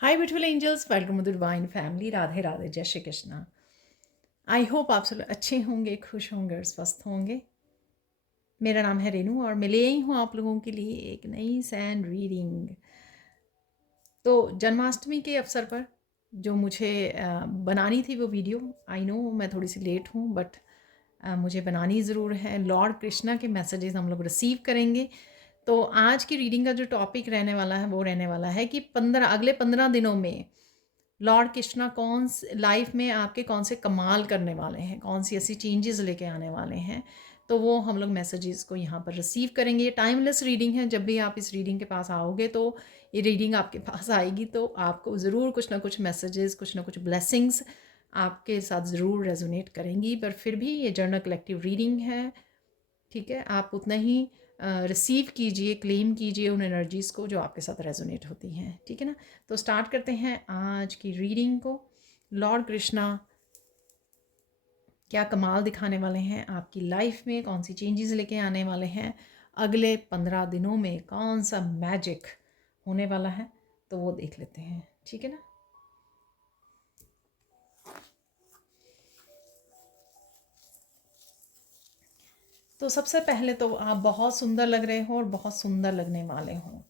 Hi beautiful angels, welcome to divine family. Radhe Radhe, जय Shri Krishna. I hope आप सब अच्छे होंगे, खुश होंगे और स्वस्थ होंगे। मेरा नाम है रेनू और मैं ले आई हूँ आप लोगों के लिए एक नई सैंड रीडिंग। तो जन्माष्टमी के अवसर पर जो मुझे बनानी थी वो वीडियो, आई नो मैं थोड़ी सी लेट हूँ बट मुझे बनानी ज़रूर है। लॉर्ड कृष्णा के मैसेजेस हम लोग रिसीव करेंगे। तो आज की रीडिंग का जो टॉपिक रहने वाला है वो रहने वाला है कि अगले 15 दिनों में लॉर्ड कृष्णा लाइफ में आपके कौन से कमाल करने वाले हैं, कौन सी ऐसी चेंजेस लेके आने वाले हैं। तो वो हम लोग मैसेजेस को यहाँ पर रिसीव करेंगे। ये टाइमलेस रीडिंग है। जब भी आप इस रीडिंग के पास आओगे तो ये रीडिंग आपके पास आएगी तो आपको ज़रूर कुछ ना कुछ मैसेजेस, कुछ ना कुछ ब्लेसिंग्स आपके साथ ज़रूर रेजोनेट करेंगी। पर फिर भी ये जर्नल कलेक्टिव रीडिंग है, ठीक है। आप उतना ही रिसीव कीजिए, क्लेम कीजिए उन एनर्जीज़ को जो आपके साथ रेजोनेट होती हैं, ठीक है ना। तो स्टार्ट करते हैं आज की रीडिंग को। लॉर्ड कृष्णा क्या कमाल दिखाने वाले हैं आपकी लाइफ में, कौन सी चेंजेस लेके आने वाले हैं अगले 15 दिनों में, कौन सा मैजिक होने वाला है, तो वो देख लेते हैं, ठीक है ना। तो सबसे पहले तो आप बहुत सुंदर लग रहे हो और बहुत सुंदर लगने वाले हो,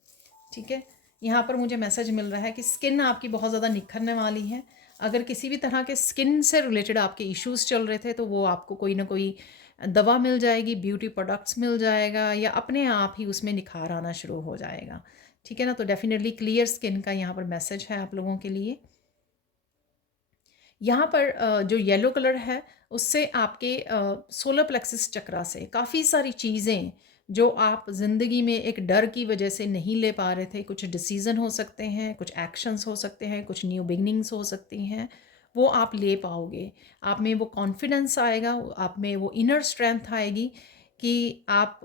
ठीक है। यहाँ पर मुझे मैसेज मिल रहा है कि स्किन आपकी बहुत ज़्यादा निखरने वाली है। अगर किसी भी तरह के स्किन से रिलेटेड आपके इश्यूज चल रहे थे तो वो आपको कोई ना कोई दवा मिल जाएगी, ब्यूटी प्रोडक्ट्स मिल जाएगा, या अपने आप ही उसमें निखार आना शुरू हो जाएगा, ठीक है ना। तो डेफिनेटली क्लियर स्किन का यहाँ पर मैसेज है आप लोगों के लिए। यहाँ पर जो येलो कलर है उससे आपके सोलर प्लेक्सिस चक्रा से काफ़ी सारी चीज़ें जो आप ज़िंदगी में एक डर की वजह से नहीं ले पा रहे थे, कुछ डिसीज़न हो सकते हैं, कुछ एक्शंस हो सकते हैं, कुछ न्यू बिगनिंग्स हो सकती हैं, वो आप ले पाओगे। आप में वो कॉन्फिडेंस आएगा, आप में वो इनर स्ट्रेंथ आएगी कि आप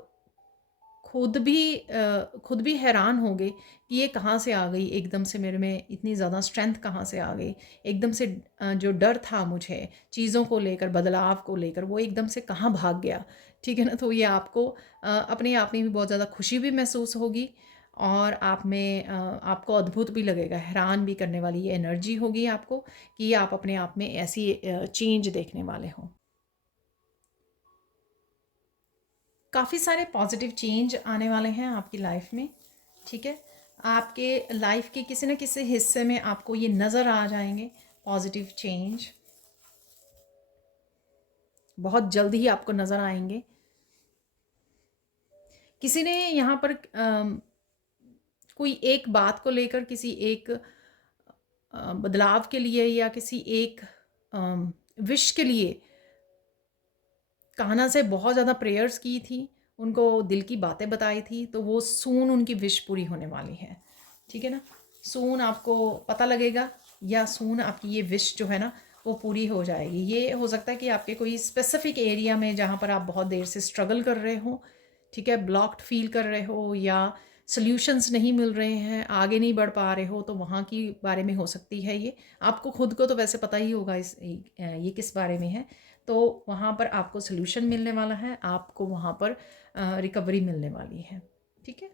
खुद भी हैरान होंगे कि ये कहाँ से आ गई, एकदम से मेरे में इतनी ज़्यादा स्ट्रेंथ कहाँ से आ गई। एकदम से जो डर था मुझे चीज़ों को लेकर, बदलाव को लेकर, वो एकदम से कहाँ भाग गया, ठीक है ना। तो ये आपको अपने आप में भी बहुत ज़्यादा खुशी भी महसूस होगी और आपको अद्भुत भी लगेगा, हैरान भी करने वाली ये एनर्जी होगी आपको कि आप अपने आप में ऐसी चेंज देखने वाले हो। काफ़ी सारे पॉजिटिव चेंज आने वाले हैं आपकी लाइफ में, ठीक है। आपके लाइफ के किसी न किसी हिस्से में आपको ये नज़र आ जाएंगे पॉजिटिव चेंज, बहुत जल्द ही आपको नज़र आएंगे। किसी ने यहाँ पर कोई एक बात को लेकर, किसी एक बदलाव के लिए या किसी एक विश के लिए कान्हा से बहुत ज़्यादा प्रेयर्स की थी, उनको दिल की बातें बताई थी, तो वो सून उनकी विश पूरी होने वाली है, ठीक है ना। सून आपको पता लगेगा या सून आपकी ये विश जो है ना वो पूरी हो जाएगी। ये हो सकता है कि आपके कोई स्पेसिफिक एरिया में जहाँ पर आप बहुत देर से स्ट्रगल कर रहे हो, ठीक है, ब्लॉक्ड फील कर रहे हो या सॉल्यूशंस नहीं मिल रहे हैं, आगे नहीं बढ़ पा रहे हो, तो वहाँ की बारे में हो सकती है ये। आपको खुद को तो वैसे पता ही होगा ये किस बारे में है। तो वहाँ पर आपको सॉल्यूशन मिलने वाला है, आपको वहाँ पर रिकवरी मिलने वाली है, ठीक है।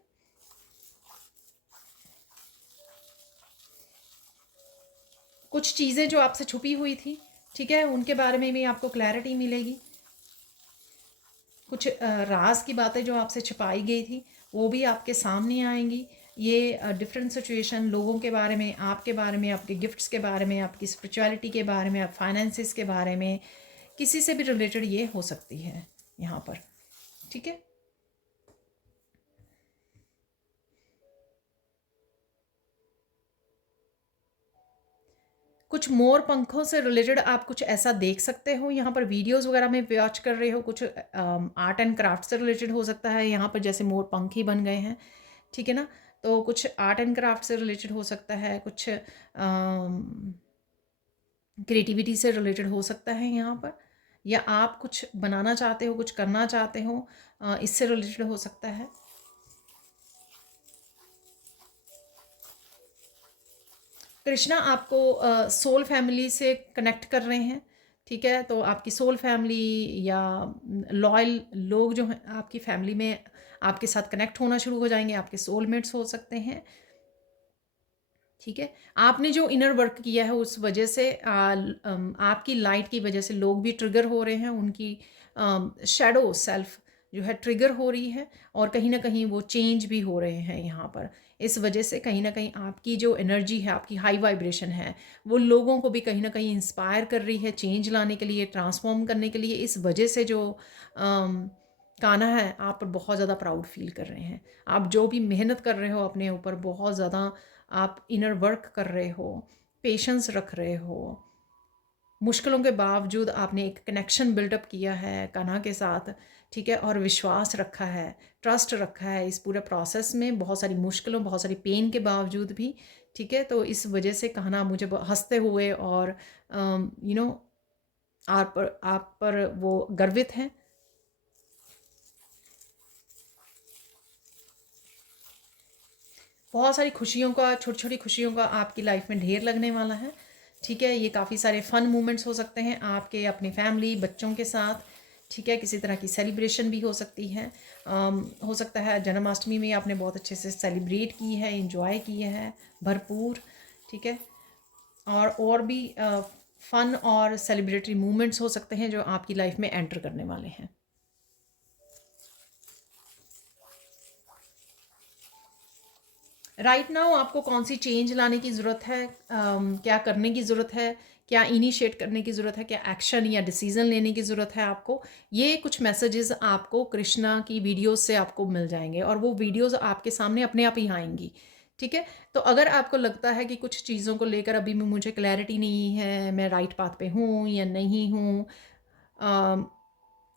कुछ चीज़ें जो आपसे छुपी हुई थी, ठीक है, उनके बारे में भी आपको क्लैरिटी मिलेगी। कुछ राज की बातें जो आपसे छुपाई गई थी वो भी आपके सामने आएंगी। ये डिफरेंट सिचुएशन, लोगों के बारे में, आपके बारे में, आपके गिफ्ट्स के बारे में, आपकी स्पिरिचुअलिटी के बारे में, आप फाइनेंसिस के बारे में, किसी से भी रिलेटेड ये हो सकती है यहाँ पर, ठीक है। कुछ मोर पंखों से रिलेटेड आप कुछ ऐसा देख सकते हो यहाँ पर, वीडियोस वगैरह में वॉच कर रहे हो, कुछ आर्ट एंड क्राफ्ट से रिलेटेड हो सकता है यहाँ पर, जैसे मोर पंख ही बन गए हैं, ठीक है ना। तो कुछ आर्ट एंड क्राफ्ट से रिलेटेड हो सकता है, कुछ क्रिएटिविटी से रिलेटेड हो सकता है यहाँ पर, या आप कुछ बनाना चाहते हो, कुछ करना चाहते हो, इससे रिलेटेड हो सकता है। कृष्णा आपको सोल फैमिली से कनेक्ट कर रहे हैं, ठीक है। तो आपकी सोल फैमिली या लॉयल लोग जो हैं आपकी फैमिली में आपके साथ कनेक्ट होना शुरू हो जाएंगे, आपके सोलमेट्स हो सकते हैं। ठीक है। आपने जो इनर वर्क किया है उस वजह से आपकी लाइट की वजह से लोग भी ट्रिगर हो रहे हैं, उनकी शैडो सेल्फ जो है ट्रिगर हो रही है, और कहीं ना कहीं वो चेंज भी हो रहे हैं यहाँ पर। इस वजह से कहीं ना कहीं आपकी जो एनर्जी है, आपकी हाई वाइब्रेशन है, वो लोगों को भी कहीं ना कहीं इंस्पायर कर रही है चेंज लाने के लिए, ट्रांसफॉर्म करने के लिए। इस वजह से जो कान्हा है आप पर बहुत ज़्यादा प्राउड फील कर रहे हैं। आप जो भी मेहनत कर रहे हो अपने ऊपर, बहुत ज़्यादा आप इनर वर्क कर रहे हो, पेशेंस रख रहे हो, मुश्किलों के बावजूद आपने एक कनेक्शन बिल्डअप किया है कान्हा के साथ, ठीक है, और विश्वास रखा है, ट्रस्ट रखा है इस पूरे प्रोसेस में, बहुत सारी मुश्किलों, बहुत सारी पेन के बावजूद भी, ठीक है। तो इस वजह से कान्हा मुझे हंसते हुए और यू नो आप पर वो गर्वित हैं। बहुत सारी खुशियों का, छोटी छोटी खुशियों का आपकी लाइफ में ढेर लगने वाला है, ठीक है। ये काफ़ी सारे फन मोमेंट्स हो सकते हैं आपके अपनी फैमिली बच्चों के साथ, ठीक है। किसी तरह की सेलिब्रेशन भी हो सकती है। हो सकता है जन्माष्टमी में आपने बहुत अच्छे से सेलिब्रेट की है, इंजॉय किए हैं भरपूर, ठीक है। और भी फन और सेलिब्रेटरी मोमेंट्स हो सकते हैं जो आपकी लाइफ में एंटर करने वाले हैं। राइट नाउ आपको कौन सी चेंज लाने की ज़रूरत है, क्या करने की ज़रूरत है, क्या इनिशिएट करने की ज़रूरत है, क्या एक्शन या डिसीज़न लेने की ज़रूरत है आपको, ये कुछ मैसेजेस आपको कृष्णा की वीडियोस से आपको मिल जाएंगे, और वो वीडियोस आपके सामने अपने आप ही आएंगी, ठीक है। तो अगर आपको लगता है कि कुछ चीज़ों को लेकर अभी भी मुझे क्लैरिटी नहीं है, मैं राइट पाथ पे हूँ या नहीं हूँ,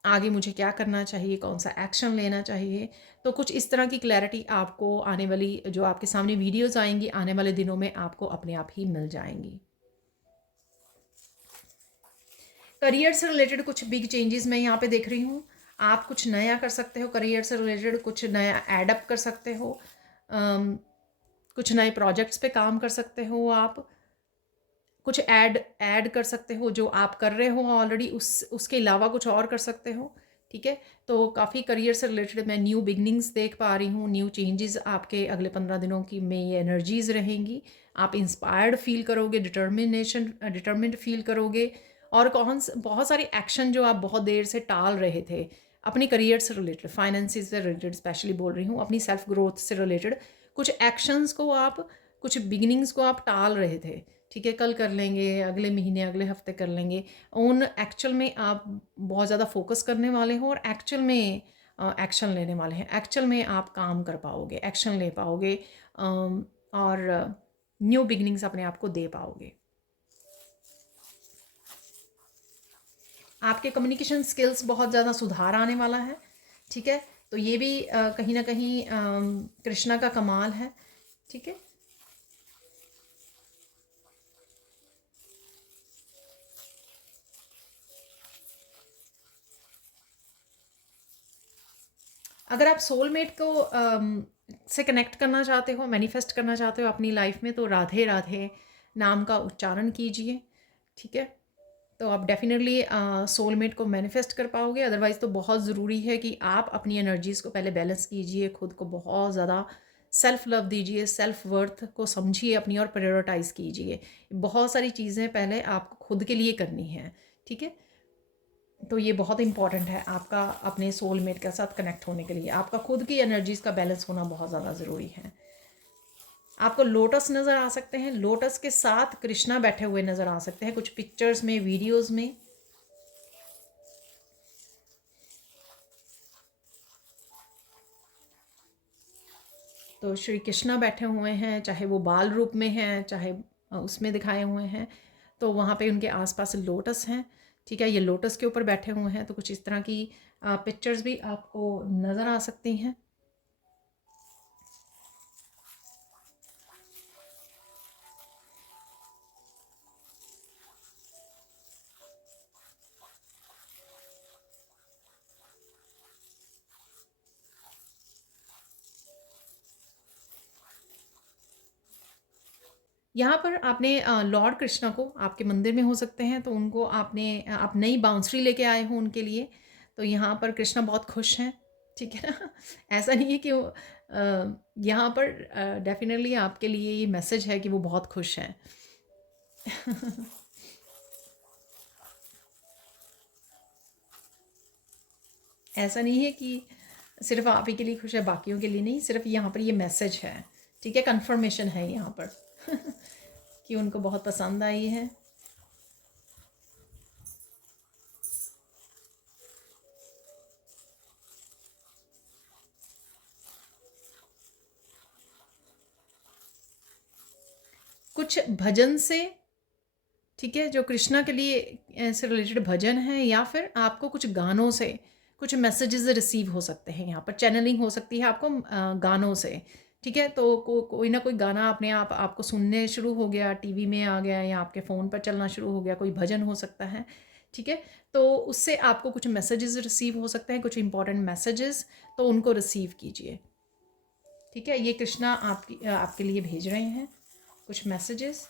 आगे मुझे क्या करना चाहिए, कौन सा एक्शन लेना चाहिए, तो कुछ इस तरह की क्लैरिटी आपको आने वाली, जो आपके सामने वीडियोस आएंगी आने वाले दिनों में, आपको अपने आप ही मिल जाएंगी। करियर से रिलेटेड कुछ बिग चेंजेस मैं यहाँ पे देख रही हूँ। आप कुछ नया कर सकते हो, करियर से रिलेटेड कुछ नया एडअप कर सकते हो, कुछ नए प्रोजेक्ट्स पे काम कर सकते हो, आप कुछ ऐड कर सकते हो जो आप कर रहे हो ऑलरेडी, उसके अलावा कुछ और कर सकते हो, ठीक है। तो काफ़ी करियर से रिलेटेड मैं न्यू बिगनिंग्स देख पा रही हूँ, न्यू चेंजेस आपके अगले 15 दिनों की में ये एनर्जीज रहेंगी। आप इंस्पायर्ड फील करोगे, डिटर्मिन्ड फील करोगे, और बहुत सारे एक्शन जो आप बहुत देर से टाल रहे थे अपनी करियर से रिलेटेड, फाइनेंसिस से रिलेटेड स्पेशली बोल रही हूँ, अपनी सेल्फ ग्रोथ से रिलेटेड कुछ एक्शंस को आप, कुछ बिगिनिंग्स को आप टाल रहे थे, ठीक है, कल कर लेंगे, अगले महीने, अगले हफ्ते कर लेंगे, उन एक्चुअल में आप बहुत ज़्यादा फोकस करने वाले हो, और एक्चुअल में एक्शन लेने वाले हैं। एक्चुअल में आप काम कर पाओगे, एक्शन ले पाओगे, और न्यू बिगनिंग्स अपने आप को दे पाओगे। आपके कम्युनिकेशन स्किल्स बहुत ज़्यादा सुधार आने वाला है, ठीक है। तो ये भी कहीं ना कहीं कृष्णा का कमाल है, ठीक है। अगर आप सोलमेट को से कनेक्ट करना चाहते हो, मैनिफेस्ट करना चाहते हो अपनी लाइफ में, तो राधे राधे नाम का उच्चारण कीजिए, ठीक है। तो आप डेफिनेटली सोलमेट को मैनिफेस्ट कर पाओगे। अदरवाइज़ तो बहुत ज़रूरी है कि आप अपनी एनर्जीज़ को पहले बैलेंस कीजिए, खुद को बहुत ज़्यादा सेल्फ लव दीजिए, सेल्फ वर्थ को समझिए अपनी, और प्रायोरिटाइज़ कीजिए। बहुत सारी चीज़ें पहले आपको खुद के लिए करनी है, ठीक है। तो ये बहुत इंपॉर्टेंट है आपका अपने सोलमेट के साथ कनेक्ट होने के लिए। आपका खुद की एनर्जीज़ का बैलेंस होना बहुत ज़्यादा ज़रूरी है। आपको लोटस नज़र आ सकते हैं, लोटस के साथ कृष्णा बैठे हुए नज़र आ सकते हैं कुछ पिक्चर्स में, वीडियोस में। तो श्री कृष्णा बैठे हुए हैं, चाहे वो बाल रूप में हैं, चाहे उसमें दिखाए हुए हैं, तो वहाँ पे उनके आसपास लोटस हैं, ठीक है। ये लोटस के ऊपर बैठे हुए हैं, तो कुछ इस तरह की पिक्चर्स भी आपको नज़र आ सकती हैं। यहाँ पर आपने लॉर्ड कृष्णा को आपके मंदिर में हो सकते हैं, तो उनको आपने आप नई बाउंसरी लेके आए हो उनके लिए, तो यहाँ पर कृष्णा बहुत खुश हैं, ठीक है ना। ऐसा नहीं है कि यहाँ पर डेफिनेटली आपके लिए ये मैसेज है कि वो बहुत खुश हैं। ऐसा नहीं है कि सिर्फ आप ही के लिए खुश है, बाकियों के लिए नहीं, सिर्फ यहाँ पर ये मैसेज है। ठीक है, कंफर्मेशन है यहाँ पर कि उनको बहुत पसंद आई है। कुछ भजन से, ठीक है, जो कृष्णा के लिए से रिलेटेड भजन है, या फिर आपको कुछ गानों से कुछ मैसेजेस रिसीव हो सकते हैं। यहाँ पर चैनलिंग हो सकती है आपको गानों से। ठीक है, तो कोई ना कोई गाना अपने आप आपको सुनने शुरू हो गया, टीवी में आ गया, या आपके फ़ोन पर चलना शुरू हो गया, कोई भजन हो सकता है। ठीक है, तो उससे आपको कुछ मैसेजेस रिसीव हो सकते हैं, कुछ इंपॉर्टेंट मैसेजेस, तो उनको रिसीव कीजिए। ठीक है, ये कृष्णा आपके लिए भेज रहे हैं कुछ मैसेजेस।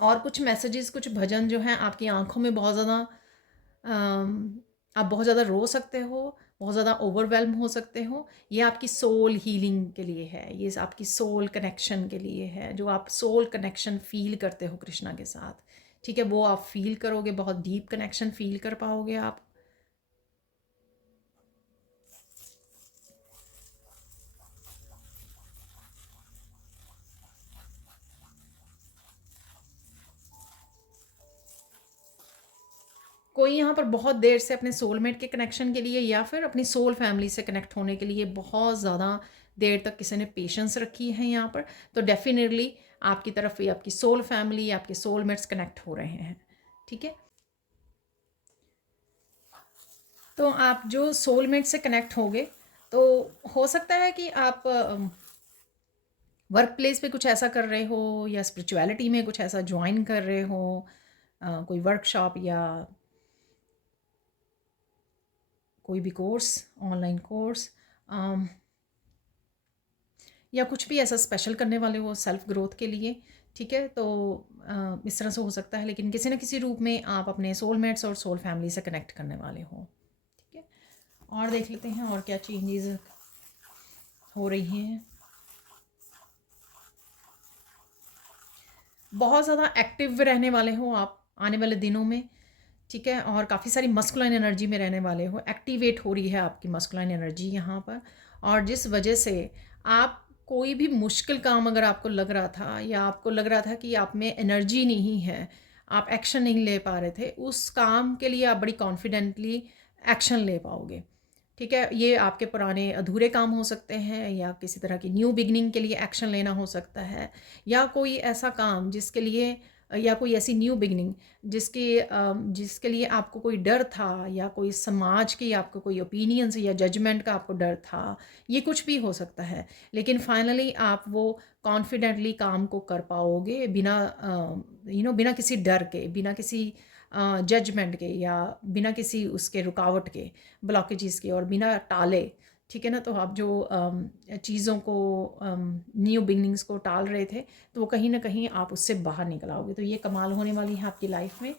और कुछ मैसेजेस, कुछ भजन जो हैं आपकी आंखों में बहुत ज़्यादा, आप बहुत ज़्यादा रो सकते हो, बहुत ज़्यादा ओवरवेल्म हो सकते हो। ये आपकी सोल हीलिंग के लिए है, ये आपकी सोल कनेक्शन के लिए है। जो आप सोल कनेक्शन फ़ील करते हो कृष्णा के साथ, ठीक है, वो आप फील करोगे, बहुत डीप कनेक्शन फ़ील कर पाओगे आप। कोई यहाँ पर बहुत देर से अपने सोलमेट के कनेक्शन के लिए, या फिर अपनी सोल फैमिली से कनेक्ट होने के लिए बहुत ज़्यादा देर तक किसी ने पेशेंस रखी है यहाँ पर, तो डेफिनेटली आपकी तरफ ये आपकी सोल फैमिली, आपके सोलमेट्स कनेक्ट हो रहे हैं। ठीक है, तो आप जो सोलमेट से कनेक्ट होगे, तो हो सकता है कि आप वर्क प्लेस पे कुछ ऐसा कर रहे हो, या स्पिरिचुअलिटी में कुछ ऐसा ज्वाइन कर रहे हो, कोई वर्कशॉप या कोई भी कोर्स, ऑनलाइन कोर्स, या कुछ भी ऐसा स्पेशल करने वाले हो सेल्फ ग्रोथ के लिए। ठीक है, तो इस तरह से हो सकता है, लेकिन किसी न किसी रूप में आप अपने सोलमेट्स और सोल फैमिली से कनेक्ट करने वाले हो। ठीक है, और देख लेते हैं और क्या चेंजेस हो रही हैं। बहुत ज़्यादा एक्टिव रहने वाले हो आप आने वाले दिनों में। ठीक है, और काफ़ी सारी मस्कुलाइन एनर्जी में रहने वाले हो, एक्टिवेट हो रही है आपकी मस्कुलाइन एनर्जी यहाँ पर। और जिस वजह से आप कोई भी मुश्किल काम अगर आपको लग रहा था, या आपको लग रहा था कि आप में एनर्जी नहीं है, आप एक्शन नहीं ले पा रहे थे, उस काम के लिए आप बड़ी कॉन्फिडेंटली एक्शन ले पाओगे। ठीक है, ये आपके पुराने अधूरे काम हो सकते हैं, या किसी तरह की न्यू बिगनिंग के लिए एक्शन लेना हो सकता है, या कोई ऐसा काम जिसके लिए, या कोई ऐसी न्यू बिगनिंग जिसके लिए आपको कोई डर था, या कोई समाज के आपको कोई ओपिनियंस या जजमेंट का आपको डर था। ये कुछ भी हो सकता है, लेकिन फाइनली आप वो कॉन्फिडेंटली काम को कर पाओगे, बिना बिना किसी डर के, बिना किसी जजमेंट के, या बिना किसी उसके रुकावट के, ब्लॉकेजेस के, और बिना टाले। ठीक है ना, तो आप जो चीज़ों को, न्यू बिगनिंग्स को टाल रहे थे, तो वो कहीं ना कहीं आप उससे बाहर निकल आओगे। तो ये कमाल होने वाली है आपकी लाइफ में।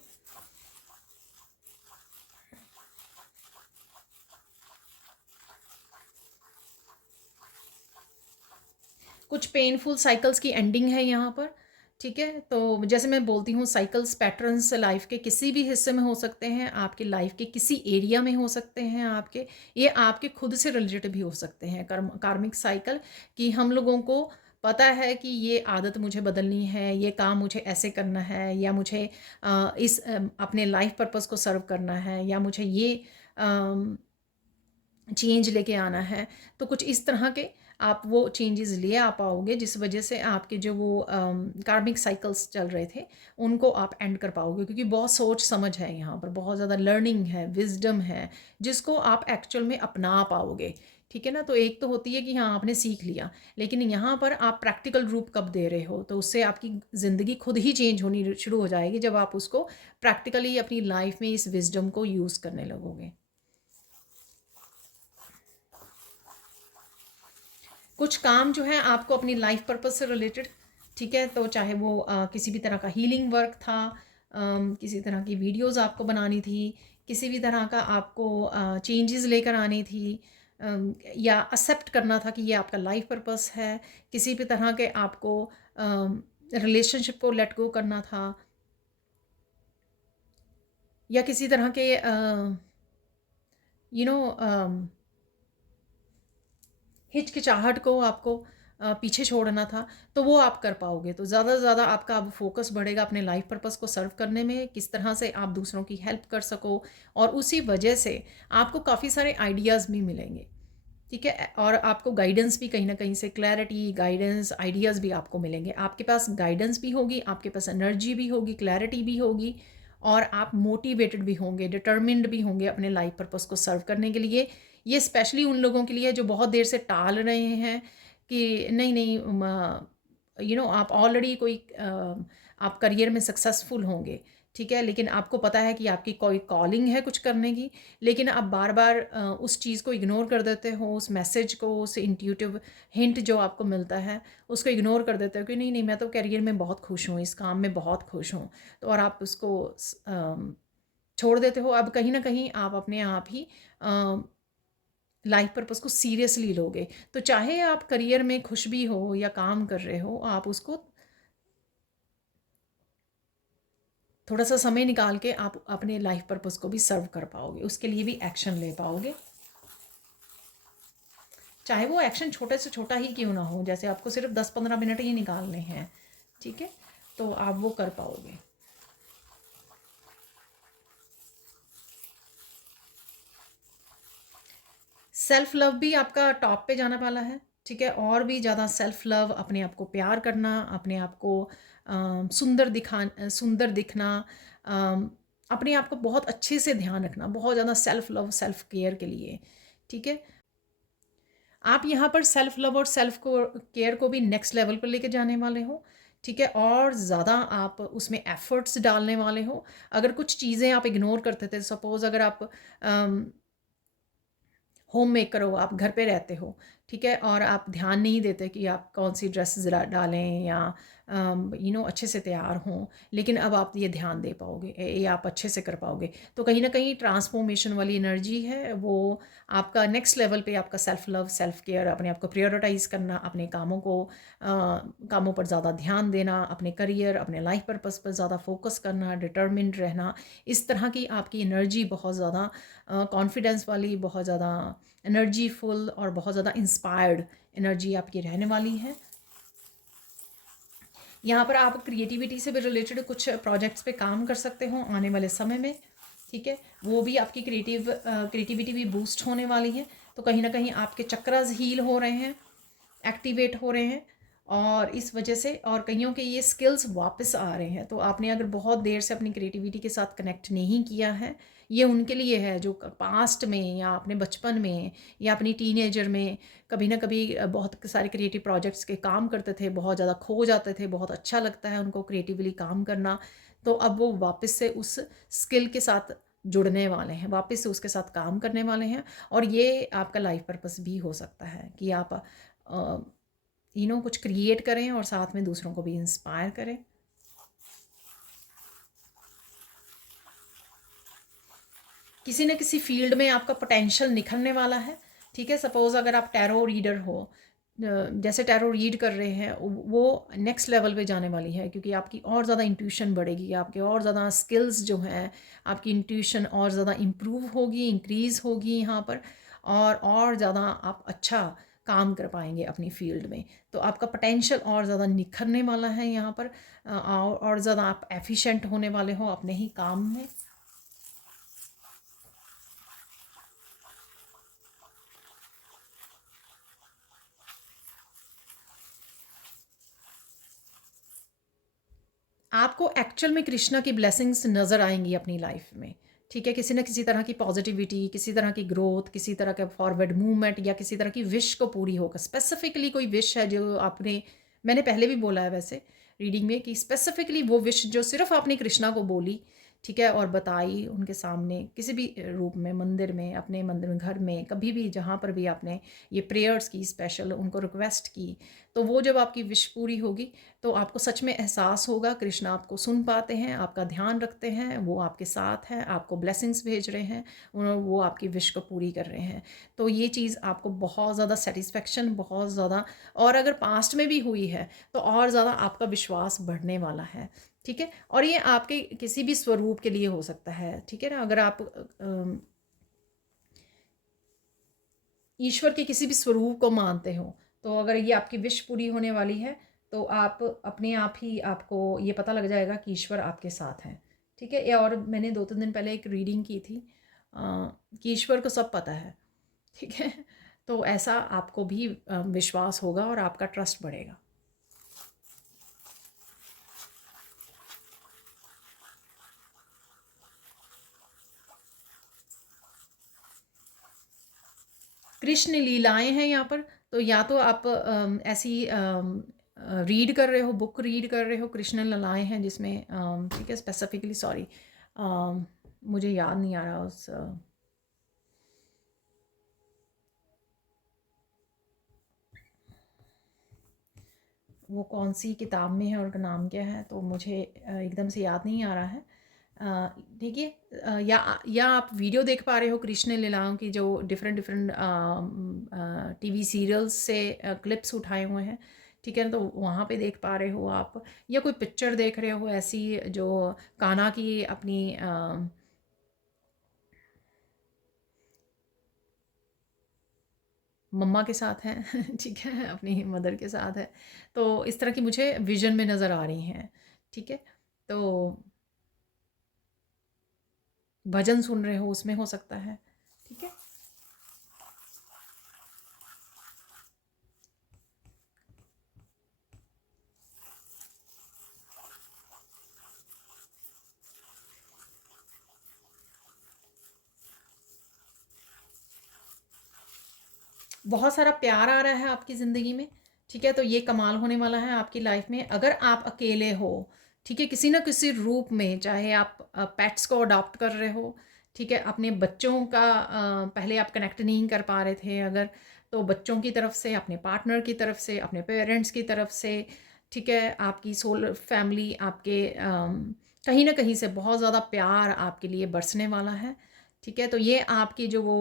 कुछ पेनफुल साइकिल्स की एंडिंग है यहाँ पर। ठीक है, तो जैसे मैं बोलती हूँ, साइकिल्स पैटर्न्स लाइफ के किसी भी हिस्से में हो सकते हैं, आपकी लाइफ के किसी एरिया में हो सकते हैं, आपके ये आपके खुद से रिलेटेड भी हो सकते हैं। कार्मिक साइकिल कि हम लोगों को पता है कि ये आदत मुझे बदलनी है, ये काम मुझे ऐसे करना है, या मुझे अपने लाइफ पर्पस को सर्व करना है, या मुझे ये चेंज लेके आना है। तो कुछ इस तरह के आप वो चेंजेस ले आ पाओगे, जिस वजह से आपके जो वो कार्मिक साइकिल्स चल रहे थे, उनको आप एंड कर पाओगे। क्योंकि बहुत सोच समझ है यहाँ पर, बहुत ज़्यादा लर्निंग है, विजडम है, जिसको आप एक्चुअल में अपना पाओगे। ठीक है ना, तो एक तो होती है कि हाँ आपने सीख लिया, लेकिन यहाँ पर आप प्रैक्टिकल रूप कब दे रहे हो, तो उससे आपकी ज़िंदगी खुद ही चेंज होनी शुरू हो जाएगी, जब आप उसको प्रैक्टिकली अपनी लाइफ में इस विजडम को यूज़ करने लगोगे। कुछ काम जो है आपको अपनी लाइफ पर्पस से रिलेटेड, ठीक है, तो चाहे वो किसी भी तरह का हीलिंग वर्क था, किसी तरह की वीडियोस आपको बनानी थी, किसी भी तरह का आपको चेंजेस लेकर आनी थी, या एक्सेप्ट करना था कि ये आपका लाइफ पर्पस है, किसी भी तरह के आपको रिलेशनशिप को लेट गो करना था, या किसी तरह के यू नो हिचकिचाहट को आपको पीछे छोड़ना था, तो वो आप कर पाओगे। तो ज़्यादा से ज़्यादा आपका अब फोकस बढ़ेगा अपने लाइफ पर्पस को सर्व करने में, किस तरह से आप दूसरों की हेल्प कर सको, और उसी वजह से आपको काफ़ी सारे आइडियाज़ भी मिलेंगे, ठीक है। और आपको गाइडेंस भी कहीं ना कहीं से, क्लैरिटी, गाइडेंस, आइडियाज़ भी आपको मिलेंगे। आपके पास गाइडेंस भी होगी, आपके पास एनर्जी भी होगी, क्लैरिटी भी होगी, और आप मोटिवेटेड भी होंगे, डिटर्मिन्ड भी होंगे अपने लाइफ पर्पस को सर्व करने के लिए। ये स्पेशली उन लोगों के लिए जो बहुत देर से टाल रहे हैं कि नहीं नहीं, आप ऑलरेडी कोई आप करियर में सक्सेसफुल होंगे, ठीक है, लेकिन आपको पता है कि आपकी कोई कॉलिंग है कुछ करने की, लेकिन आप बार बार उस चीज़ को इग्नोर कर देते हो, उस मैसेज को, उस इंट्यूटिव हिंट जो आपको मिलता है उसको इग्नोर कर देते हो कि नहीं नहीं, मैं तो करियर में बहुत खुश हूँ, इस काम में बहुत खुश हूँ, तो और आप उसको छोड़ देते हो। अब कहीं ना कहीं आप अपने आप ही लाइफ पर्पस को सीरियसली लोगे, तो चाहे आप करियर में खुश भी हो या काम कर रहे हो, आप उसको थोड़ा सा समय निकाल के आप अपने लाइफ पर्पस को भी सर्व कर पाओगे, उसके लिए भी एक्शन ले पाओगे, चाहे वो एक्शन छोटे से छोटा ही क्यों ना हो, जैसे आपको सिर्फ 10-15 मिनट ही निकालने हैं, ठीक है, तो आप वो कर पाओगे। सेल्फ लव भी आपका टॉप पे जाने वाला है, ठीक है, और भी ज़्यादा सेल्फ लव, अपने आप को प्यार करना, अपने आप को सुंदर दिखना, अपने आप को बहुत अच्छे से ध्यान रखना, बहुत ज़्यादा सेल्फ लव, सेल्फ केयर के लिए, ठीक है। आप यहाँ पर सेल्फ लव और सेल्फ को केयर को भी नेक्स्ट लेवल पर लेके जाने वाले हो, ठीक है, और ज़्यादा आप उसमें एफर्ट्स डालने वाले हो। अगर कुछ चीज़ें आप इग्नोर करते थे, सपोज़ अगर आप होम मेकर हो, आप घर पे रहते हो, ठीक है, और आप ध्यान नहीं देते कि आप कौन सी ड्रेस डालें या अच्छे से तैयार हों, लेकिन अब आप ये ध्यान दे पाओगे, ये आप अच्छे से कर पाओगे, तो कहीं ना कहीं ट्रांसफॉर्मेशन वाली एनर्जी है वो, आपका नेक्स्ट लेवल पे आपका सेल्फ लव, सेल्फ केयर, अपने आप को प्रायोरिटाइज़ करना, अपने कामों पर ज़्यादा ध्यान देना, अपने करियर, अपने लाइफ पर्पस पर ज़्यादा फोकस करना, डिटर्मिन्ड रहना, इस तरह की आपकी एनर्जी बहुत ज़्यादा कॉन्फिडेंस वाली, बहुत ज़्यादा एनर्जी फुल और बहुत ज़्यादा इंस्पायर्ड एनर्जी आपकी रहने वाली है। यहाँ पर आप क्रिएटिविटी से भी रिलेटेड कुछ प्रोजेक्ट्स पे काम कर सकते हो आने वाले समय में, ठीक है, वो भी आपकी क्रिएटिविटी भी बूस्ट होने वाली है, तो कहीं ना कहीं आपके चक्रास हील हो रहे हैं, एक्टिवेट हो रहे हैं, और इस वजह से, और कईयों के ये स्किल्स वापस आ रहे हैं। तो आपने अगर बहुत देर से अपनी क्रिएटिविटी के साथ कनेक्ट नहीं किया है, ये उनके लिए है जो पास्ट में या अपने बचपन में या अपनी टीनेजर में कभी ना कभी बहुत सारे क्रिएटिव प्रोजेक्ट्स के काम करते थे, बहुत ज़्यादा खो जाते थे, बहुत अच्छा लगता है उनको क्रिएटिवली काम करना, तो अब वो वापस से उस स्किल के साथ जुड़ने वाले हैं, वापस से उसके साथ काम करने वाले हैं। और ये आपका लाइफ पर्पस भी हो सकता है कि आप कुछ क्रिएट करें और साथ में दूसरों को भी इंस्पायर करें। किसी न किसी फील्ड में आपका पोटेंशियल निखरने वाला है, ठीक है। सपोज़ अगर आप टैरो रीडर हो, जैसे टैरो रीड कर रहे हैं, वो नेक्स्ट लेवल पे जाने वाली है, क्योंकि आपकी और ज़्यादा इंट्यूशन बढ़ेगी, आपके और ज़्यादा स्किल्स जो हैं, आपकी इंट्यूशन और ज़्यादा इम्प्रूव होगी, इंक्रीज़ होगी यहाँ पर, और ज़्यादा आप अच्छा काम कर पाएंगे अपनी फील्ड में। तो आपका पोटेंशियल और ज़्यादा निखरने वाला है यहाँ पर, और ज़्यादा आप एफिशिएंट होने वाले हो अपने ही काम में। आपको एक्चुअल में कृष्णा की ब्लेसिंग्स नज़र आएंगी अपनी लाइफ में, ठीक है, किसी न किसी तरह की पॉजिटिविटी, किसी तरह की ग्रोथ, किसी तरह का फॉरवर्ड मूवमेंट, या किसी तरह की विश को पूरी होगा। स्पेसिफिकली कोई विश है जो आपने, मैंने पहले भी बोला है वैसे रीडिंग में, कि स्पेसिफिकली वो विश जो सिर्फ आपने कृष्णा को बोली, ठीक है, और बताई उनके सामने किसी भी रूप में, मंदिर में, अपने मंदिर में, घर में, कभी भी जहाँ पर भी आपने ये प्रेयर्स की, स्पेशल उनको रिक्वेस्ट की, तो वो जब आपकी विश पूरी होगी तो आपको सच में एहसास होगा कृष्ण आपको सुन पाते हैं, आपका ध्यान रखते हैं, वो आपके साथ हैं, आपको ब्लेसिंग्स भेज रहे हैं, वो आपकी विश को पूरी कर रहे हैं। तो ये चीज़ आपको बहुत ज़्यादा सेटिस्फेक्शन, बहुत ज़्यादा, और अगर पास्ट में भी हुई है तो और ज़्यादा आपका विश्वास बढ़ने वाला है। ठीक है, और ये आपके किसी भी स्वरूप के लिए हो सकता है। ठीक है ना, अगर आप ईश्वर के किसी भी स्वरूप को मानते हो, तो अगर ये आपकी विश पूरी होने वाली है तो आप अपने आप ही आपको ये पता लग जाएगा कि ईश्वर आपके साथ हैं। ठीक है, और मैंने 2-3 दिन पहले एक रीडिंग की थी कि ईश्वर को सब पता है। ठीक है, तो ऐसा आपको भी विश्वास होगा और आपका ट्रस्ट बढ़ेगा। कृष्ण लीलाएं हैं यहाँ पर, तो या तो आप ऐसी रीड कर रहे हो, बुक रीड कर रहे हो, कृष्ण लीलाएं हैं जिसमें ठीक है, स्पेसिफिकली सॉरी मुझे याद नहीं आ रहा उस वो कौन सी किताब में है और नाम क्या है, तो मुझे एकदम से याद नहीं आ रहा है। ठीक है, या आप वीडियो देख पा रहे हो कृष्ण लीलाओं की, जो डिफरेंट डिफरेंट टीवी सीरियल्स से क्लिप्स उठाए हुए हैं। ठीक है ना, तो वहाँ पे देख पा रहे हो आप, या कोई पिक्चर देख रहे हो ऐसी जो कान्हा की अपनी मम्मा के साथ है। ठीक है, अपनी मदर के साथ है, तो इस तरह की मुझे विजन में नज़र आ रही हैं। ठीक है, तो भजन सुन रहे हो उसमें हो सकता है। ठीक है, बहुत सारा प्यार आ रहा है आपकी ज़िंदगी में। ठीक है, तो ये कमाल होने वाला है आपकी लाइफ में। अगर आप अकेले हो, ठीक है, किसी ना किसी रूप में, चाहे आप पेट्स को अडॉप्ट कर रहे हो, ठीक है, अपने बच्चों का पहले आप कनेक्ट नहीं कर पा रहे थे अगर, तो बच्चों की तरफ से, अपने पार्टनर की तरफ से, अपने पेरेंट्स की तरफ से, ठीक है, आपकी सोल फैमिली आपके कहीं ना कहीं से बहुत ज़्यादा प्यार आपके लिए बरसने वाला है। ठीक है, तो ये आपकी जो वो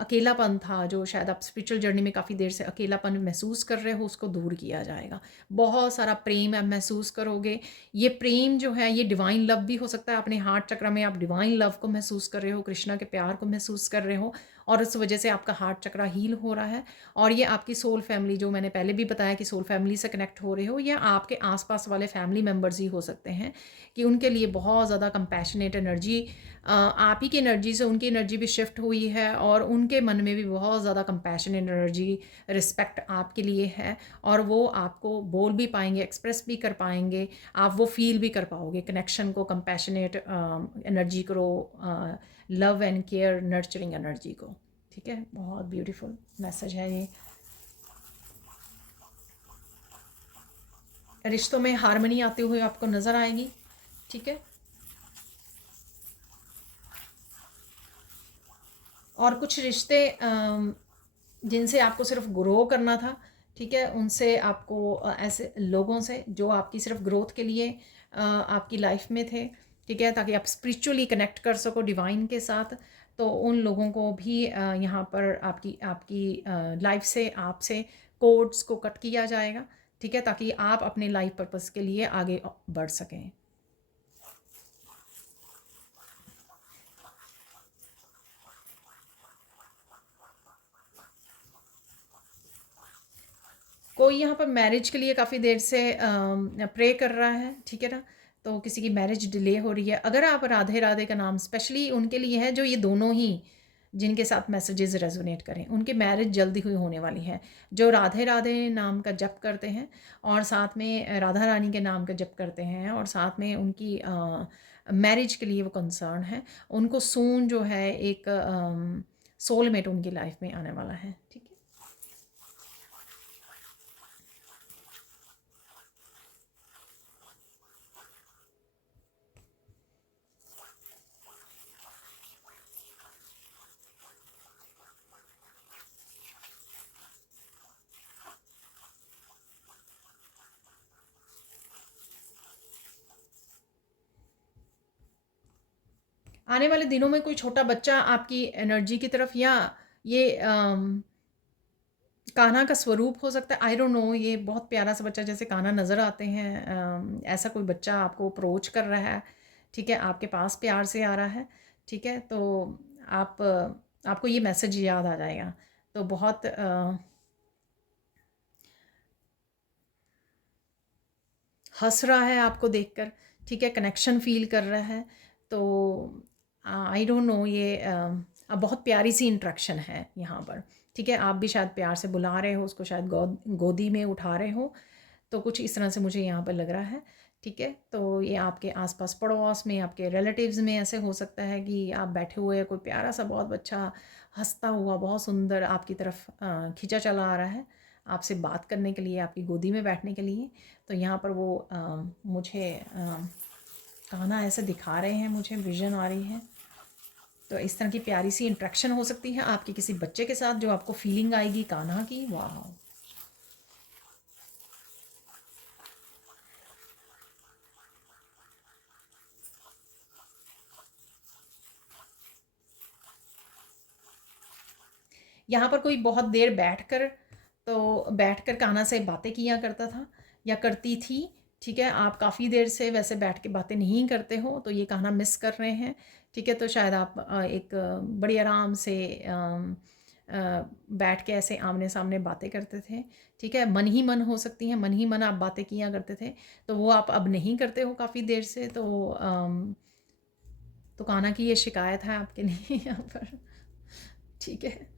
अकेलापन था, जो शायद आप स्पिरिचुअल जर्नी में काफ़ी देर से अकेलापन महसूस कर रहे हो, उसको दूर किया जाएगा। बहुत सारा प्रेम आप महसूस करोगे। ये प्रेम जो है ये डिवाइन लव भी हो सकता है, अपने हार्ट चक्र में आप डिवाइन लव को महसूस कर रहे हो, कृष्णा के प्यार को महसूस कर रहे हो, और उस वजह से आपका हार्ट चक्र हील हो रहा है। और ये आपकी सोल फैमिली, जो मैंने पहले भी बताया कि सोल फैमिली से कनेक्ट हो रहे हो, या आपके आसपास वाले फैमिली मेम्बर्स ही हो सकते हैं, कि उनके लिए बहुत ज़्यादा कंपैशनेट एनर्जी, आप ही की एनर्जी से उनकी एनर्जी भी शिफ्ट हुई है, और उनके मन में भी बहुत ज़्यादा कंपैशनेट एनर्जी, रिस्पेक्ट आपके लिए है, और वो आपको बोल भी पाएंगे, एक्सप्रेस भी कर पाएंगे, आप वो फील भी कर पाओगे कनेक्शन को, कंपैशनेट एनर्जी को, love and care nurturing energy को। ठीक है, बहुत ब्यूटीफुल मैसेज है ये। रिश्तों में हारमनी आते हुए आपको नज़र आएगी। ठीक है, और कुछ रिश्ते जिनसे आपको सिर्फ ग्रो करना था, ठीक है, उनसे आपको ऐसे लोगों से जो आपकी सिर्फ ग्रोथ के लिए आपकी लाइफ में थे, ठीक है, ताकि आप स्पिरिचुअली कनेक्ट कर सको डिवाइन के साथ, तो उन लोगों को भी यहाँ पर आपकी आपकी लाइफ से, आपसे कोड्स को कट किया जाएगा। ठीक है, ताकि आप अपने लाइफ पर्पस के लिए आगे बढ़ सकें। कोई यहाँ पर मैरिज के लिए काफ़ी देर से प्रे कर रहा है। ठीक है ना, तो किसी की मैरिज डिले हो रही है। अगर आप राधे राधे का नाम स्पेशली उनके लिए है, जो ये दोनों ही जिनके साथ मैसेजेस रेजोनेट करें, उनकी मैरिज जल्दी हुई होने वाली है, जो राधे राधे नाम का जप करते हैं, और साथ में राधा रानी के नाम का जप करते हैं, और साथ में उनकी मैरिज के लिए वो कंसर्न है, उनको सून जो है एक सोलमेट उनकी लाइफ में आने वाला है। ठीक है, आने वाले दिनों में कोई छोटा बच्चा आपकी एनर्जी की तरफ, या ये कान्हा का स्वरूप हो सकता है, आई डोंट नो, ये बहुत प्यारा सा बच्चा जैसे कान्हा नज़र आते हैं, ऐसा कोई बच्चा आपको अप्रोच कर रहा है, ठीक है, आपके पास प्यार से आ रहा है, ठीक है, तो आप आपको ये मैसेज याद आ जाएगा। तो बहुत हंस रहा है आपको देखकर, ठीक है, कनेक्शन फील कर रहा है। तो आई डोंट नो, ये बहुत प्यारी सी इंट्रैक्शन है यहाँ पर, ठीक है। आप भी शायद प्यार से बुला रहे हो उसको, शायद गोदी में उठा रहे हो, तो कुछ इस तरह से मुझे यहाँ पर लग रहा है, ठीक है। तो ये आपके आसपास पड़ोस में, आपके रिलेटिव्स में ऐसे हो सकता है कि आप बैठे हुए, कोई प्यारा सा बहुत बच्चा हंसता हुआ बहुत सुंदर आपकी तरफ खींचा चला आ रहा है, आपसे बात करने के लिए, आपकी गोदी में बैठने के लिए। तो यहाँ पर वो मुझे कान्हा ऐसे दिखा रहे हैं, मुझे विज़न आ रही है। तो इस तरह की प्यारी सी इंट्रैक्शन हो सकती है आपके किसी बच्चे के साथ, जो आपको फीलिंग आएगी कान्हा की। वाह, यहाँ पर कोई बहुत देर बैठकर कान्हा से बातें किया करता था या करती थी, ठीक है। आप काफ़ी देर से वैसे बैठ के बातें नहीं करते हो, तो ये कान्हा मिस कर रहे हैं, ठीक है। तो शायद आप एक बड़ी आराम से बैठ के ऐसे आमने सामने बातें करते थे, ठीक है। मन ही मन हो सकती हैं, मन ही मन आप बातें किया करते थे, तो वो आप अब नहीं करते हो काफ़ी देर से। तो कान्हा की ये शिकायत है आपके लिए यहाँ पर, ठीक है।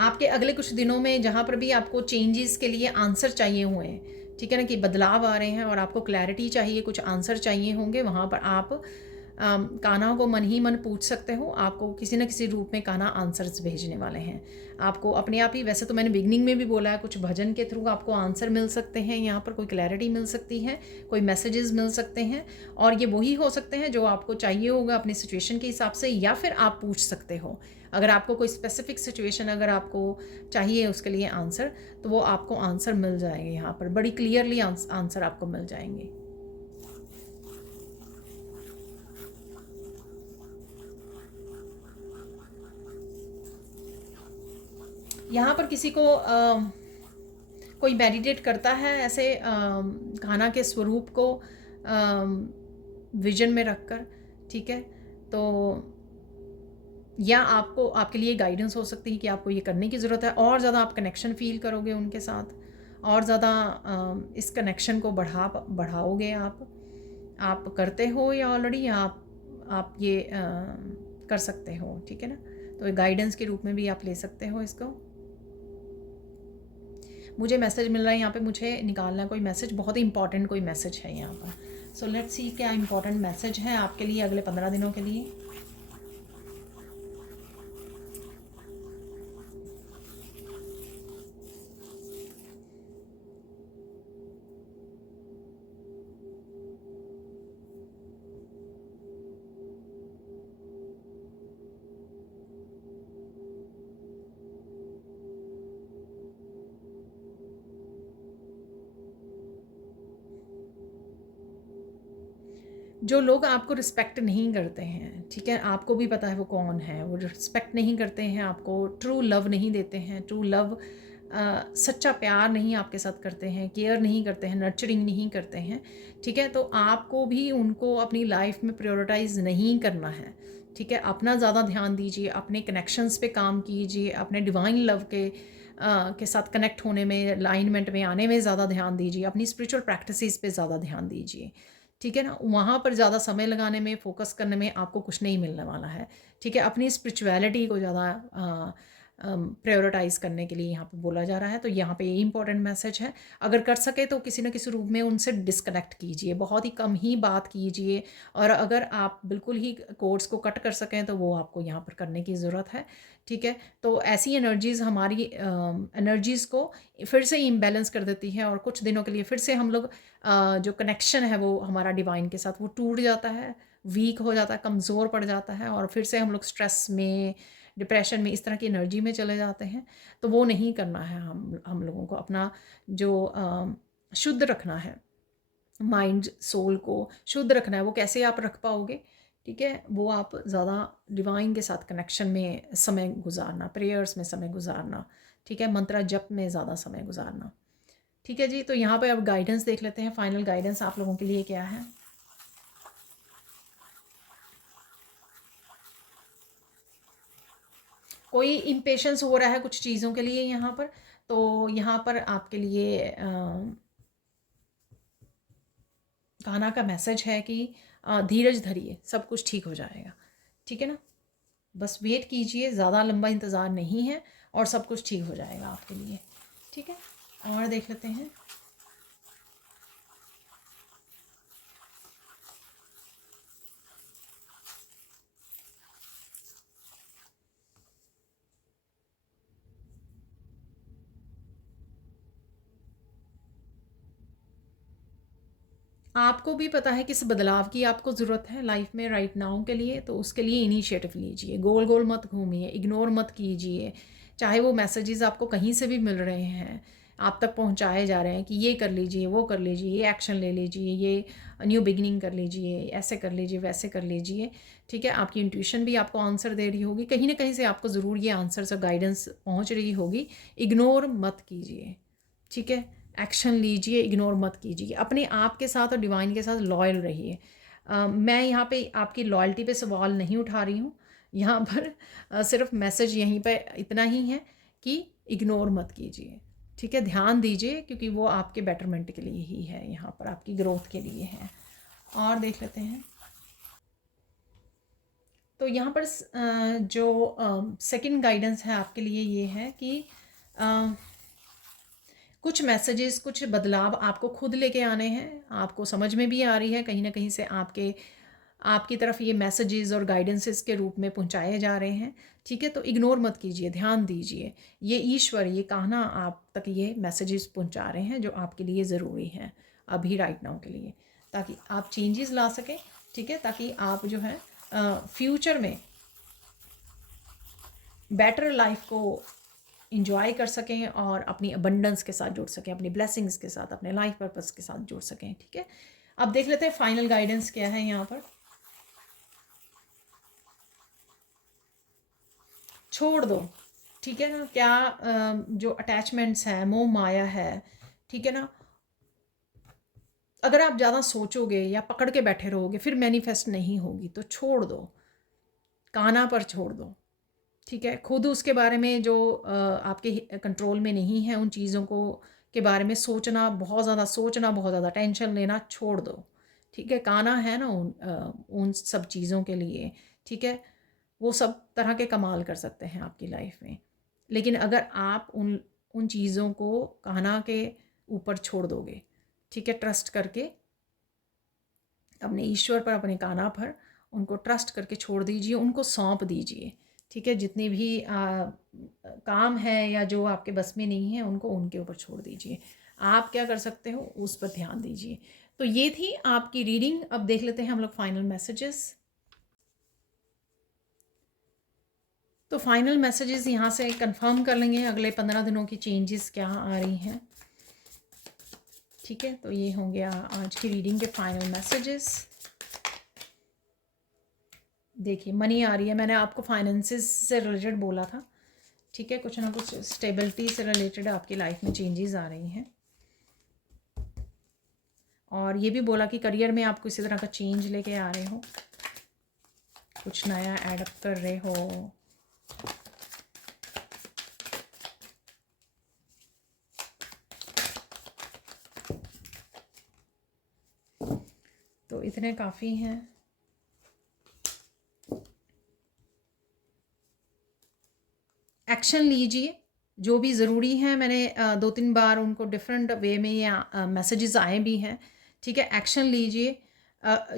आपके अगले कुछ दिनों में जहाँ पर भी आपको चेंजेस के लिए आंसर चाहिए हुए हैं, ठीक है ना, कि बदलाव आ रहे हैं और आपको क्लैरिटी चाहिए, कुछ आंसर चाहिए होंगे, वहाँ पर आप कान्हा को मन ही मन पूछ सकते हो। आपको किसी न किसी रूप में कान्हा आंसर्स भेजने वाले हैं आपको अपने आप ही। वैसे तो मैंने बिगनिंग में भी बोला है, कुछ भजन के थ्रू आपको आंसर मिल सकते हैं, यहाँ पर कोई क्लैरिटी मिल सकती है, कोई मैसेजेस मिल सकते हैं, और ये वही हो सकते हैं जो आपको चाहिए होगा अपनी सिचुएशन के हिसाब से, या फिर आप पूछ सकते हो। अगर आपको कोई स्पेसिफिक सिचुएशन अगर आपको चाहिए उसके लिए आंसर, तो वो आपको आंसर मिल जाएंगे, यहाँ पर बड़ी क्लियरली आंसर आपको मिल जाएंगे। यहाँ पर किसी को कोई मेडिटेट करता है ऐसे कान्हा के स्वरूप को विजन में रखकर, ठीक है। तो या आपको, आपके लिए गाइडेंस हो सकती है कि आपको ये करने की ज़रूरत है, और ज़्यादा आप कनेक्शन फ़ील करोगे उनके साथ, और ज़्यादा इस कनेक्शन को बढ़ाओगे आप करते हो या ऑलरेडी आप ये कर सकते हो, ठीक है ना। तो गाइडेंस के रूप में भी आप ले सकते हो इसको। मुझे मैसेज मिल रहा है यहाँ पे, मुझे निकालना है कोई मैसेज, बहुत ही इंपॉर्टेंट कोई मैसेज है यहाँ पर। सो लेट्स सी क्या इंपॉर्टेंट मैसेज है आपके लिए अगले 15 दिनों के लिए। जो लोग आपको रिस्पेक्ट नहीं करते हैं, ठीक है, आपको भी पता है वो कौन है, वो रिस्पेक्ट नहीं करते हैं आपको, ट्रू लव नहीं देते हैं, ट्रू लव सच्चा प्यार नहीं आपके साथ करते हैं, केयर नहीं करते हैं, नर्चरिंग नहीं करते हैं, ठीक है। तो आपको भी उनको अपनी लाइफ में प्रायोरिटाइज नहीं करना है, ठीक है। अपना ज़्यादा ध्यान दीजिए, अपने कनेक्शंस पे काम कीजिए, अपने डिवाइन लव के साथ कनेक्ट होने में, अलाइनमेंट में आने में ज़्यादा ध्यान दीजिए, अपनी स्पिरिचुअल प्रैक्टिसेस पे ज़्यादा ध्यान दीजिए, ठीक है ना। वहाँ पर ज़्यादा समय लगाने में, फोकस करने में आपको कुछ नहीं मिलने वाला है, ठीक है। अपनी स्पिरिचुअलिटी को ज़्यादा प्रायोरिटाइज़ करने के लिए यहाँ पे बोला जा रहा है। तो यहाँ पे ये इंपॉर्टेंट मैसेज है। अगर कर सके तो किसी न किसी रूप में उनसे डिस्कनेक्ट कीजिए, बहुत ही कम ही बात कीजिए, और अगर आप बिल्कुल ही कोर्ड्स को कट कर सकें तो वो आपको यहाँ पर करने की ज़रूरत है, ठीक है। तो ऐसी एनर्जीज़ हमारी एनर्जीज़ को फिर से इम्बैलेंस कर देती है, और कुछ दिनों के लिए फिर से हम लोग जो कनेक्शन है वो हमारा डिवाइन के साथ वो टूट जाता है, वीक हो जाता है, कमज़ोर पड़ जाता है, और फिर से हम लोग स्ट्रेस में, डिप्रेशन में, इस तरह की एनर्जी में चले जाते हैं। तो वो नहीं करना है, हम लोगों को अपना जो शुद्ध रखना है, माइंड सोल को शुद्ध रखना है। वो कैसे आप रख पाओगे? ठीक है, वो आप ज़्यादा डिवाइन के साथ कनेक्शन में समय गुजारना, प्रेयर्स में समय गुजारना, ठीक है, मंत्रा जप में ज़्यादा समय गुजारना। ठीक है जी, तो यहाँ पे अब गाइडेंस देख लेते हैं, फाइनल गाइडेंस आप लोगों के लिए क्या है। कोई इम्पेशंस हो रहा है कुछ चीज़ों के लिए यहाँ पर, तो यहाँ पर आपके लिए कान्हा का मैसेज है कि धीरज धरिए, सब कुछ ठीक हो जाएगा। ठीक है ना, बस वेट कीजिए, ज़्यादा लंबा इंतज़ार नहीं है और सब कुछ ठीक हो जाएगा आपके लिए। ठीक है, और देख लेते हैं। आपको भी पता है किस बदलाव की आपको ज़रूरत है लाइफ में राइट नाउ के लिए, तो उसके लिए इनिशिएटिव लीजिए, गोल गोल मत घूमिए, इग्नोर मत कीजिए। चाहे वो मैसेजेस आपको कहीं से भी मिल रहे हैं, आप तक पहुंचाए जा रहे हैं कि ये कर लीजिए, वो कर लीजिए, ये एक्शन ले लीजिए, ये न्यू बिगिनिंग कर लीजिए, ऐसे कर लीजिए, वैसे कर लीजिए। ठीक है, आपकी इंट्यूशन भी आपको आंसर दे रही होगी, कहीं ना कहीं से आपको ज़रूर ये आंसर और गाइडेंस पहुँच रही होगी। इग्नोर मत कीजिए, ठीक है, एक्शन लीजिए, इग्नोर मत कीजिए। अपने आप के साथ और डिवाइन के साथ लॉयल रहिए। मैं यहाँ पे आपकी लॉयल्टी पे सवाल नहीं उठा रही हूँ, यहाँ पर सिर्फ मैसेज यहीं पे इतना ही है कि इग्नोर मत कीजिए। ठीक है, ध्यान दीजिए, क्योंकि वो आपके बेटरमेंट के लिए ही है, यहाँ पर आपकी ग्रोथ के लिए है। और देख लेते हैं, तो यहाँ पर जो सेकंड गाइडेंस है आपके लिए ये है कि कुछ मैसेजेस, कुछ बदलाव आपको खुद लेके आने हैं। आपको समझ में भी आ रही है, कहीं ना कहीं से आपकी तरफ ये मैसेजेस और गाइडेंसेस के रूप में पहुंचाए जा रहे हैं। ठीक है, तो इग्नोर मत कीजिए, ध्यान दीजिए। ये ईश्वर, ये कान्हा आप तक ये मैसेजेस पहुंचा रहे हैं जो आपके लिए ज़रूरी हैं अभी राइट नाउ के लिए, ताकि आप चेंजेस ला सकें। ठीक है, ताकि आप जो है फ्यूचर में बेटर लाइफ को इंजॉय कर सकें और अपनी अबंडेंस के साथ जुड़ सकें, अपनी ब्लेसिंग्स के साथ, अपने लाइफ पर्पस के साथ जुड़ सकें। ठीक है, अब देख लेते हैं फाइनल गाइडेंस क्या है यहाँ पर। छोड़ दो, ठीक है ना, क्या जो अटैचमेंट्स हैं, मोह माया है, ठीक है ना, अगर आप ज़्यादा सोचोगे या पकड़ के बैठे रहोगे फिर मैनिफेस्ट नहीं होगी, तो छोड़ दो, कान्हा पर छोड़ दो। ठीक है, खुद उसके बारे में जो आपके कंट्रोल में नहीं है, उन चीज़ों को के बारे में सोचना, बहुत ज़्यादा टेंशन लेना छोड़ दो। ठीक है, कान्हा है ना उन सब चीज़ों के लिए। ठीक है, वो सब तरह के कमाल कर सकते हैं आपकी लाइफ में, लेकिन अगर आप उन उन चीज़ों को कान्हा के ऊपर छोड़ दोगे, ठीक है, ट्रस्ट करके अपने ईश्वर पर, अपने कान्हा पर उनको ट्रस्ट करके छोड़ दीजिए, उनको सौंप दीजिए। ठीक है, जितने भी काम है या जो आपके बस में नहीं है उनको उनके ऊपर छोड़ दीजिए। आप क्या कर सकते हो उस पर ध्यान दीजिए। तो ये थी आपकी रीडिंग। अब देख लेते हैं हम लोग फाइनल मैसेजेस। तो फाइनल मैसेजेस यहाँ से कंफर्म कर लेंगे अगले 15 दिनों की चेंजेस क्या आ रही हैं। ठीक है, तो ये होंगे आज की रीडिंग के फाइनल मैसेजेस। देखिए, मनी आ रही है, मैंने आपको फाइनेंसेस से रिलेटेड बोला था। ठीक है, कुछ ना कुछ स्टेबिलिटी से रिलेटेड आपकी लाइफ में चेंजेस आ रही हैं, और ये भी बोला कि करियर में आप किसी तरह का चेंज लेके आ रहे हो, कुछ नया ऐड कर रहे हो। तो इतने काफ़ी हैं। एक्शन लीजिए, जो भी ज़रूरी है। मैंने 2-3 बार उनको डिफरेंट वे में या मैसेजेस आए भी हैं। ठीक है, एक्शन लीजिए।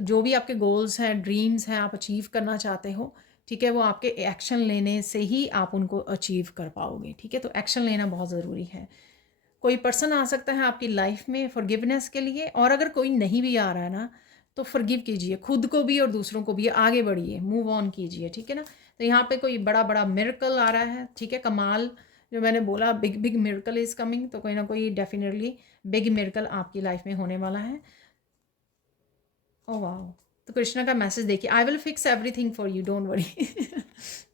जो भी आपके गोल्स हैं, ड्रीम्स हैं, आप अचीव करना चाहते हो, ठीक है, वो आपके एक्शन लेने से ही आप उनको अचीव कर पाओगे। ठीक है, तो एक्शन लेना बहुत ज़रूरी है। कोई पर्सन आ सकता है आपकी लाइफ में फॉरगिवनेस के लिए, और अगर कोई नहीं भी आ रहा है ना, तो फॉरगिव कीजिए खुद को भी और दूसरों को भी, आगे बढ़िए, मूव ऑन कीजिए। ठीक है ना, तो यहाँ पे कोई बड़ा बड़ा मिरेकल आ रहा है, ठीक है। कमाल जो मैंने बोला, big big miracle is coming, तो कोई ना कोई डेफिनेटली बिग मिरेकल आपकी लाइफ में होने वाला है। ओह वाह! तो कृष्णा का मैसेज देखिए, I will fix everything for you, don't worry.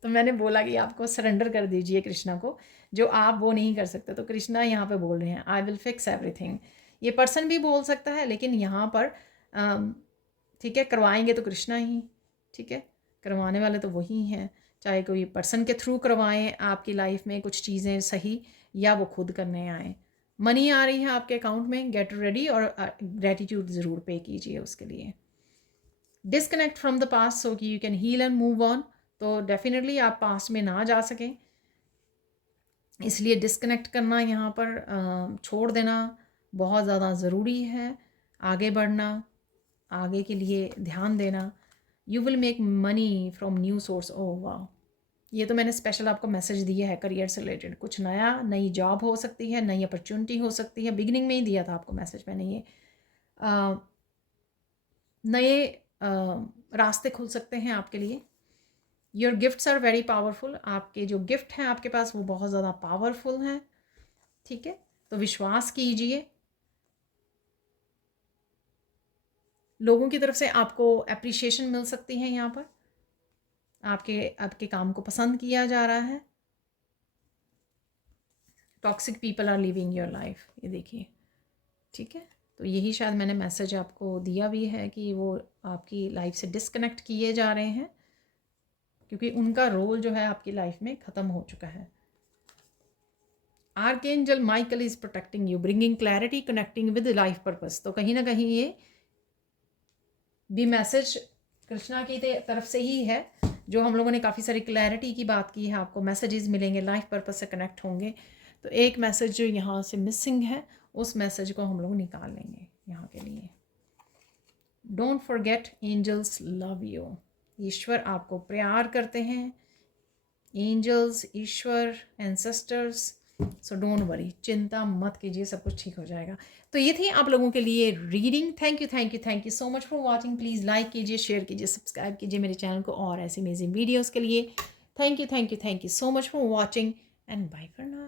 तो मैंने बोला कि आपको सरेंडर कर दीजिए कृष्णा को, जो आप वो नहीं कर सकते। तो कृष्णा यहाँ पे बोल रहे हैं आई विल फिक्स एवरीथिंग। ये पर्सन भी बोल सकता है, लेकिन यहाँ पर ठीक है, करवाएंगे तो कृष्णा ही, ठीक है, करवाने वाले तो वही हैं। चाहे कोई पर्सन के थ्रू करवाएं आपकी लाइफ में कुछ चीज़ें सही, या वो खुद करने आए। मनी आ रही है आपके अकाउंट में, गेट रेडी, और ग्रेटिट्यूड ज़रूर पे कीजिए उसके लिए। Disconnect from the past so कि you can heal and move on. तो डेफिनेटली आप पास्ट में ना जा सकें, इसलिए डिस्कनेक्ट करना, यहाँ पर छोड़ देना बहुत ज़्यादा ज़रूरी है। आगे बढ़ना, आगे के लिए ध्यान देना। You will make money from new source. Oh वाह! ये तो मैंने स्पेशल आपको मैसेज दिया है करियर से रिलेटेड। कुछ नया, नई जॉब हो सकती है, नई अपॉर्चुनिटी हो सकती है। बिगिनिंग में ही दिया था आपको मैसेज मैंने ये। नए रास्ते खुल सकते हैं आपके लिए। Your gifts are very powerful. आपके जो गिफ्ट हैं आपके पास वो बहुत ज़्यादा पावरफुल हैं, ठीक है। तो विश्वास कीजिए, लोगों की तरफ से आपको एप्रिशिएशन मिल सकती है। यहाँ पर आपके काम को पसंद किया जा रहा है। Toxic people are living your life, ये देखिए, ठीक है। तो यही शायद मैंने मैसेज आपको दिया भी है कि वो आपकी लाइफ से डिस्कनेक्ट किए जा रहे हैं, क्योंकि उनका रोल जो है आपकी लाइफ में ख़त्म हो चुका है। Archangel Michael is protecting you, bringing clarity, connecting with life purpose. तो कहीं ना कहीं ये भी मैसेज कृष्णा की तरफ से ही है, जो हम लोगों ने काफ़ी सारी क्लैरिटी की बात की है। आपको मैसेजेस मिलेंगे, लाइफ पर्पस से कनेक्ट होंगे। तो एक मैसेज जो यहाँ से मिसिंग है, उस मैसेज को हम लोग निकाल लेंगे यहाँ के लिए। Don't forget angels love you. ईश्वर आपको प्यार करते हैं। एंजल्स, ईश्वर, एंसेस्टर्स। सो डोंट वरी, चिंता मत कीजिए, सब कुछ ठीक हो जाएगा। तो ये थी आप लोगों के लिए reading. Thank you so much for watching. Please like कीजिए, शेयर कीजिए, सब्सक्राइब कीजिए मेरे चैनल को और ऐसी अमेजिंग वीडियोज़ के लिए। Thank you so much for watching and bye for now.